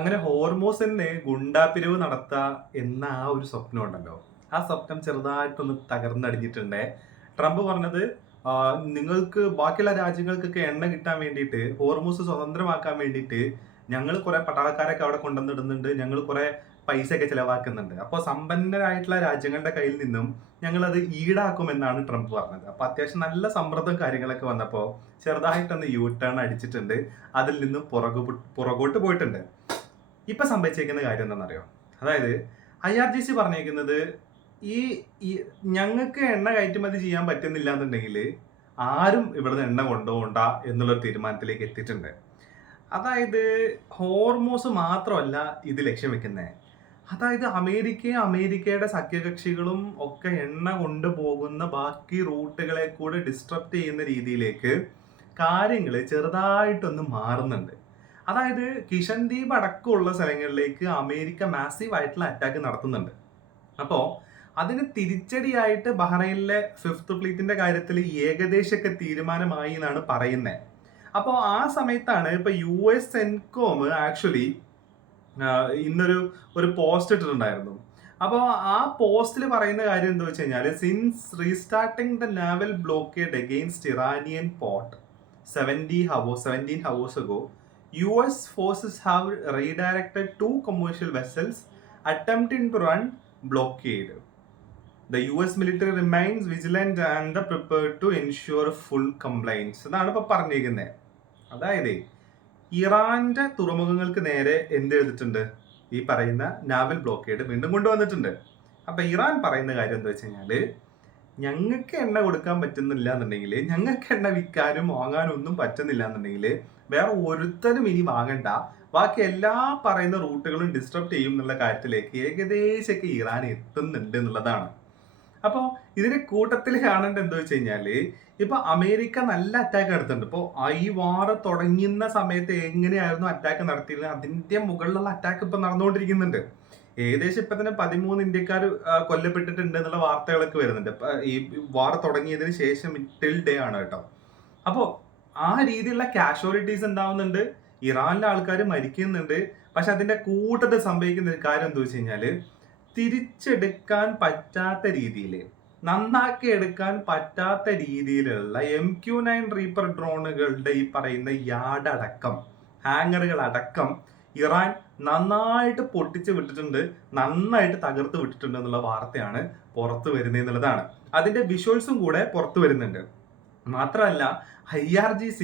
അങ്ങനെ ഹോർമോസിന് ഗുണ്ടാപ്പിരിവ് നടത്തുക എന്ന ആ ഒരു സ്വപ്നം ഉണ്ടല്ലോ, ആ സ്വപ്നം ചെറുതായിട്ടൊന്ന് തകർന്നടിഞ്ഞിട്ടുണ്ട്. ട്രംപ് പറഞ്ഞത് നിങ്ങൾക്ക് ബാക്കിയുള്ള രാജ്യങ്ങൾക്കൊക്കെ എണ്ണ കിട്ടാൻ വേണ്ടിയിട്ട്, ഹോർമൂസ് സ്വതന്ത്രമാക്കാൻ വേണ്ടിയിട്ട് ഞങ്ങൾ കുറെ പട്ടാളക്കാരൊക്കെ അവിടെ കൊണ്ടുവന്നിടുന്നുണ്ട്, ഞങ്ങൾ കുറെ പൈസയൊക്കെ ചെലവാക്കുന്നുണ്ട്. അപ്പോൾ സമ്പന്നരായിട്ടുള്ള രാജ്യങ്ങളുടെ കയ്യിൽ നിന്നും ഞങ്ങൾ അത് ഈടാക്കുമെന്നാണ് ട്രംപ് പറഞ്ഞത്. അപ്പൊ അത്യാവശ്യം നല്ല സമ്മർദ്ദം കാര്യങ്ങളൊക്കെ വന്നപ്പോൾ ചെറുതായിട്ടൊന്ന് യു ടേൺ അടിച്ചിട്ടുണ്ട്, അതിൽ നിന്നും പുറകോട്ട് പോയിട്ടുണ്ട്. ഇപ്പൊ സംഭവിച്ചേക്കുന്ന കാര്യം എന്താണെന്നറിയോ? അതായത് IRGC പറഞ്ഞേക്കുന്നത് ഈ ഞങ്ങൾക്ക് എണ്ണ കയറ്റുമതി ചെയ്യാൻ പറ്റുന്നില്ല എന്നുണ്ടെങ്കിൽ ആരും ഇവിടുന്ന് എണ്ണ കൊണ്ടുപോകണ്ട എന്നുള്ളൊരു തീരുമാനത്തിലേക്ക് എത്തിയിട്ടുണ്ട്. അതായത് ഹോർമോസ് മാത്രമല്ല ഇത് ലക്ഷ്യം വെക്കുന്നത്. അതായത് അമേരിക്കയുടെ സഖ്യകക്ഷികളും ഒക്കെ എണ്ണ കൊണ്ടുപോകുന്ന ബാക്കി റൂട്ടുകളെ കൂടെ ഡിസ്ട്രപ്റ്റ് ചെയ്യുന്ന രീതിയിലേക്ക് കാര്യങ്ങൾ ചെറുതായിട്ടൊന്ന് മാറുന്നുണ്ട്. അതായത് കിഷൻ ദ്വീപ് അടക്കമുള്ള സ്ഥലങ്ങളിലേക്ക് അമേരിക്ക മാസീവ് ആയിട്ടുള്ള അറ്റാക്ക് നടത്തുന്നുണ്ട്. അപ്പോൾ അതിന് തിരിച്ചടിയായിട്ട് ബഹ്റൈനിലെ 5th ഫ്ലീറ്റിന്റെ കാര്യത്തിൽ ഏകദേശമൊക്കെ തീരുമാനമായി എന്നാണ് പറയുന്നത്. അപ്പോൾ ആ സമയത്താണ് ഇപ്പൊ US സെൻകോം ആക്ച്വലി ഇന്നൊരു പോസ്റ്റ് ഇട്ടിട്ടുണ്ടായിരുന്നു. അപ്പോൾ ആ പോസ്റ്റിൽ പറയുന്ന കാര്യം എന്താ വെച്ച് കഴിഞ്ഞാൽ, since restarting the naval blockade against Iranian port 17 hours ago, US forces have redirected 2 commercial vessels attempting to run blockade. The US military remains vigilant and prepared to ensure full compliance. എന്നാണ് ഇപ്പൊ പറഞ്ഞിരിക്കുന്നത്. അതായത് ഇറാന്റെ തുറമുഖങ്ങൾക്ക് നേരെ എന്ത് ചെയ്തിട്ടുണ്ട്? ഈ പറയുന്ന നാവൽ ബ്ലോക്കേഡ് വീണ്ടും കൊണ്ടുവന്നിട്ടുണ്ട്. അപ്പൊ ഇറാൻ പറയുന്ന കാര്യം എന്താ വെച്ച് കഴിഞ്ഞാല്, ഞങ്ങൾക്ക് എണ്ണ കൊടുക്കാൻ പറ്റുന്നില്ല എന്നുണ്ടെങ്കിൽ, ഞങ്ങൾക്ക് എണ്ണ വിൽക്കാനും വാങ്ങാനും ഒന്നും പറ്റുന്നില്ല എന്നുണ്ടെങ്കിൽ വേറെ ഒരുത്തനും ഇനി വാങ്ങണ്ട, ബാക്കി എല്ലാ പറയുന്ന റൂട്ടുകളും ഡിസ്ട്രപ്റ്റ് ചെയ്യും എന്നുള്ള കാര്യത്തിലേക്ക് ഏകദേശമൊക്കെ ഇറാൻ എത്തുന്നുണ്ട് എന്നുള്ളതാണ്. അപ്പോൾ ഇതിന്റെ കൂട്ടത്തിൽ കാണേണ്ട എന്താ വെച്ച് കഴിഞ്ഞാല്, ഇപ്പൊ അമേരിക്ക നല്ല അറ്റാക്ക് നടത്തുന്നുണ്ട്. ഇപ്പോൾ ഈ വാർ തുടങ്ങുന്ന സമയത്ത് എങ്ങനെയായിരുന്നു അറ്റാക്ക് നടത്തിയിരുന്നത്, അതിന്റെ മുകളിലുള്ള അറ്റാക്ക് ഇപ്പൊ നടന്നുകൊണ്ടിരിക്കുന്നുണ്ട്. ഏകദേശം ഇപ്പൊ തന്നെ 13 ഇന്ത്യക്കാർ കൊല്ലപ്പെട്ടിട്ടുണ്ട് എന്നുള്ള വാർത്തകളൊക്കെ വരുന്നുണ്ട്. ഈ വാർ തുടങ്ങിയതിന് ശേഷം ടിൽ ഡേ ആണ് കേട്ടോ. അപ്പോൾ ആ രീതിയിലുള്ള കാഷ്വാലിറ്റീസ് ഉണ്ടാവുന്നുണ്ട്, ഇറാനിലെ ആൾക്കാർ മരിക്കുന്നുണ്ട്. പക്ഷെ അതിന്റെ കൂട്ടത്തിൽ സംഭവിക്കുന്ന ഒരു കാര്യം എന്താ വെച്ച് കഴിഞ്ഞാല്, തിരിച്ചെടുക്കാൻ പറ്റാത്ത രീതിയിൽ, നന്നാക്കി എടുക്കാൻ പറ്റാത്ത രീതിയിലുള്ള MQ-9 റീപ്പർ ഡ്രോണുകളുടെ ഈ പറയുന്ന യാർഡ് അടക്കം, ഹാങ്ങറുകൾ അടക്കം ഇറാൻ നന്നായിട്ട് പൊട്ടിച്ച് വിട്ടിട്ടുണ്ട്, നന്നായിട്ട് തകർത്ത് വിട്ടിട്ടുണ്ട് എന്നുള്ള വാർത്തയാണ് പുറത്തു വരുന്നത് എന്നുള്ളതാണ്. അതിന്റെ വിഷ്വൽസും കൂടെ പുറത്തു വരുന്നുണ്ട്. മാത്രമല്ല IRGC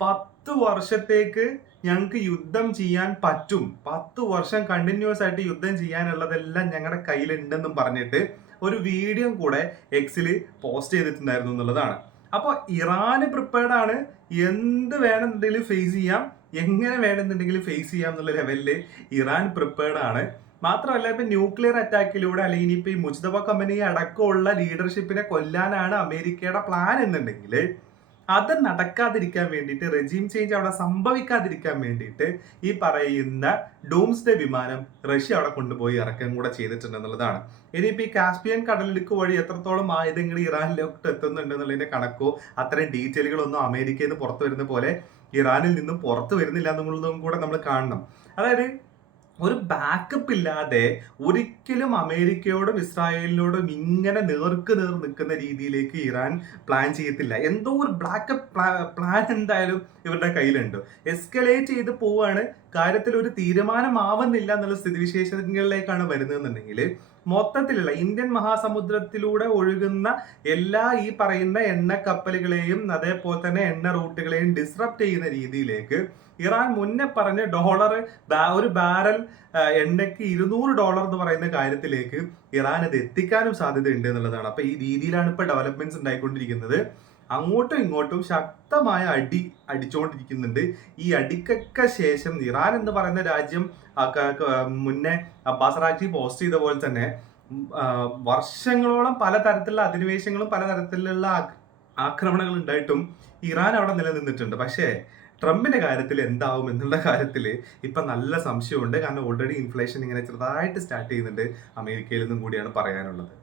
10 വർഷത്തേക്ക് ഞങ്ങൾക്ക് യുദ്ധം ചെയ്യാൻ പറ്റും, 10 വർഷം കണ്ടിന്യൂസ് ആയിട്ട് യുദ്ധം ചെയ്യാനുള്ളതെല്ലാം ഞങ്ങളുടെ കയ്യിലുണ്ടെന്നും പറഞ്ഞിട്ട് ഒരു വീഡിയോ കൂടെ എക്സിൽ പോസ്റ്റ് ചെയ്തിട്ടുണ്ടായിരുന്നു എന്നുള്ളതാണ്. അപ്പൊ ഇറാന് പ്രിപ്പയർഡ് ആണ്, എന്ത് വേണമെന്നുണ്ടെങ്കിലും ഫേസ് ചെയ്യാം, എങ്ങനെ വേണമെന്നുണ്ടെങ്കിലും ഫേസ് ചെയ്യാം എന്നുള്ള ലെവലില് ഇറാൻ പ്രിപ്പയർഡ് ആണ്. മാത്രമല്ല ഇപ്പൊ ന്യൂക്ലിയർ അറ്റാക്കിലൂടെ അല്ലെങ്കിൽ ഇനിയിപ്പോ ഈ മുജ്തബ കമനി അടക്കമുള്ള ലീഡർഷിപ്പിനെ കൊല്ലാനാണ് അമേരിക്കയുടെ പ്ലാൻ എന്നുണ്ടെങ്കിൽ, അത് നടക്കാതിരിക്കാൻ വേണ്ടിയിട്ട്, റെജീം ചേഞ്ച് അവിടെ സംഭവിക്കാതിരിക്കാൻ വേണ്ടിയിട്ട് ഈ പറയുന്ന ഡൂംസ്ഡേ വിമാനം റഷ്യ അവിടെ കൊണ്ടുപോയി ഇറക്കാൻ കൂടെ ചെയ്തിട്ടുണ്ട് എന്നുള്ളതാണ്. ഇനിയിപ്പോൾ ഈ കാസ്പിയൻ കടലിടുക്ക് വഴി എത്രത്തോളം ആയുധങ്ങൾ ഇറാനിലോട്ട് എത്തുന്നുണ്ട് എന്നുള്ളതിന്റെ കണക്കോ അത്രയും ഡീറ്റെയിലുകളൊന്നും അമേരിക്കയിൽ നിന്ന് പുറത്തു വരുന്ന പോലെ ഇറാനിൽ നിന്നും പുറത്തു വരുന്നില്ല എന്നുള്ളതും കൂടെ നമ്മൾ കാണണം. അതായത് ഒരു ബാക്കപ്പ് ഇല്ലാതെ ഒരിക്കലും അമേരിക്കയോടും ഇസ്രായേലിനോടും ഇങ്ങനെ നേർക്ക് നേർ നിൽക്കുന്ന രീതിയിലേക്ക് ഇറാൻ പ്ലാൻ ചെയ്യത്തില്ല. എന്തോ ഒരു പ്ലാൻ എന്തായാലും ഇവരുടെ കയ്യിലുണ്ട്. എസ്കലേറ്റ് ചെയ്ത് പോവാണ്, കാര്യത്തിൽ ഒരു തീരുമാനമാവുന്നില്ല എന്നുള്ള സ്ഥിതിവിശേഷങ്ങളിലേക്കാണ് വരുന്നതെന്നുണ്ടെങ്കിൽ, മൊത്തത്തിലുള്ള ഇന്ത്യൻ മഹാസമുദ്രത്തിലൂടെ ഒഴുകുന്ന എല്ലാ ഈ പറയുന്ന എണ്ണ കപ്പലുകളെയും അതേപോലെ തന്നെ എണ്ണ റൂട്ടുകളെയും ഡിസ്റപ്റ്റ് ചെയ്യുന്ന രീതിയിലേക്ക് ഇറാൻ മുന്നേ പറഞ്ഞ ഒരു ബാരൽ എണ്ണയ്ക്ക് $200 എന്ന് പറയുന്ന കാര്യത്തിലേക്ക് ഇറാൻ അത് എത്തിക്കാനും സാധ്യതയുണ്ട് എന്നുള്ളതാണ്. അപ്പൊ ഈ രീതിയിലാണ് ഇപ്പൊ ഡെവലപ്മെന്റ്സ് ഉണ്ടായിക്കൊണ്ടിരിക്കുന്നത്. അങ്ങോട്ടും ഇങ്ങോട്ടും ശക്തമായ അടിച്ചുകൊണ്ടിരിക്കുന്നുണ്ട്. ഈ അടിക്കൊക്കെ ശേഷം ഇറാൻ എന്ന് പറയുന്ന രാജ്യം മുന്നേ അബ്ബാസ് അറാഗ്ചി പോസ്റ്റ് ചെയ്ത പോലെ തന്നെ വർഷങ്ങളോളം പലതരത്തിലുള്ള അധിനിവേശങ്ങളും പലതരത്തിലുള്ള ആക്രമണങ്ങൾ ഉണ്ടായിട്ടും ഇറാൻ അവിടെ നിലനിന്നിട്ടുണ്ട്. പക്ഷേ ട്രംപിന്റെ കാര്യത്തിൽ എന്താവും എന്നുള്ള കാര്യത്തിൽ ഇപ്പൊ നല്ല സംശയമുണ്ട്. കാരണം ഓൾറെഡി ഇൻഫ്ലേഷൻ ഇങ്ങനെ ചെറുതായിട്ട് സ്റ്റാർട്ട് ചെയ്യുന്നുണ്ട് അമേരിക്കയിൽ നിന്നും കൂടിയാണ് പറയാനുള്ളത്.